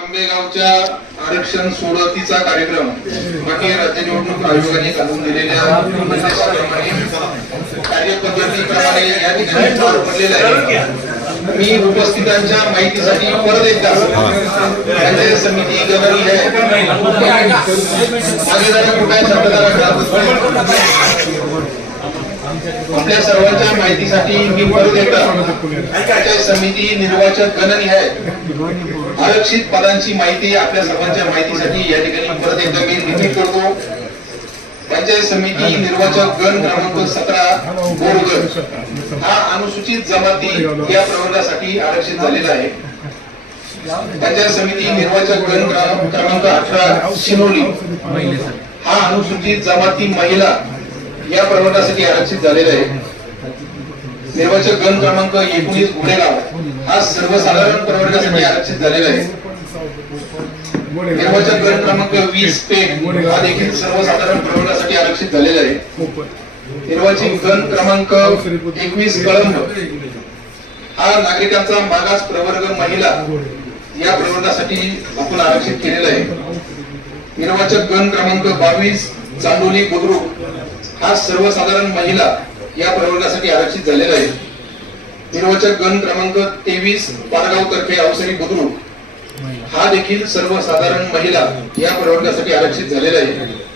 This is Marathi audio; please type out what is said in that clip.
आंबेगावच्या आरक्षण सोडतीचा कार्यक्रम बाकी राज्य निवडणूक आयोगाने घालून दिलेल्या कार्यपद्धतीप्रमाणे या ठिकाणी पडलेला आहे. मी उपस्थितांच्या माहितीसाठी परत एकदा राज्य समिती गणली आहे. मागे कुठे आहे? आपल्या सर्वांच्या माहितीसाठी मी परत एकदा समिती निर्वाचक गणनी आहे आरक्षित पदांची माहिती आपल्या सर्वांच्या माहितीसाठी या ठिकाणी परत एकदा मी रिपीट करतो. पंचायत समिती निर्वाचक गण क्रमांक सतरा बोरगड. हा अनुसूचित जमाती या प्रवर्गासाठी आरक्षित झालेला आहे. पंचायत समिती निर्वाचक गण क्रमांक अठरा शिनोली हा अनुसूचित जमाती महिला या प्रवर्गासाठी आरक्षित झालेला आहे. निर्वाचक गण क्रमांक एकोणीस गुन्हेगाव हा सर्वसाधारण प्रवर्गासाठी आरक्षित झालेला आहे. निर्वाचक गण क्रमांक वीस पे हा देखील सर्वसाधारण प्रवर्गासाठी आरक्षित झालेला आहे. निर्वाचित गण क्रमांक एकवीस कळंब हा नागरिकांचा मागास प्रवर्ग महिला या प्रवर्गासाठी आपण आरक्षित केलेला आहे. निर्वाचक गण क्रमांक बावीस चांदोली बुद्रुक हा सर्वसाधारण महिला या प्रवर्गासाठी आरक्षित झालेला आहे. निर्वाचक गण क्रमांक तेवीस पारगाव तर्फे अवसरी बुद्रुक हा देखील सर्वसाधारण महिला या प्रवर्गासाठी आरक्षित झालेला आहे.